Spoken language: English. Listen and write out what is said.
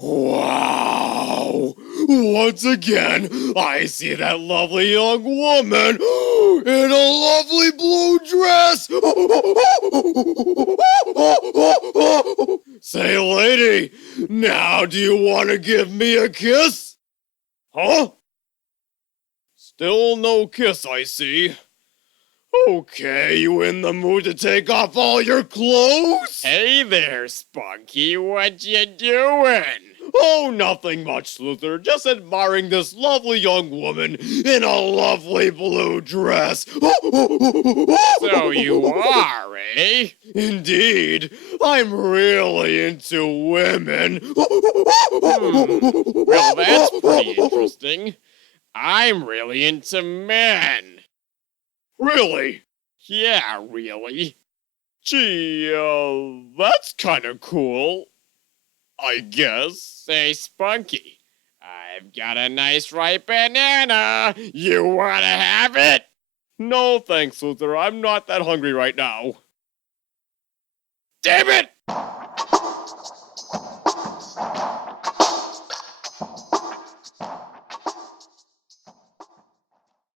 Wow! Once again, I see that lovely young woman in a lovely blue dress! Say, lady, now do you want to give me a kiss? Huh? Still no kiss, I see. Okay, you in the mood to take off all your clothes? Hey there, Spunky, what you doing? Oh, nothing much, Luther. Just admiring this lovely young woman in a lovely blue dress. So you are, eh? Indeed, I'm really into women. Well, that's pretty interesting. I'm really into men. Really? Yeah, really. Gee, that's kinda cool. I guess. Say, Spunky, I've got a nice ripe banana. You wanna have it? No, thanks, Luther. I'm not that hungry right now. Damn it!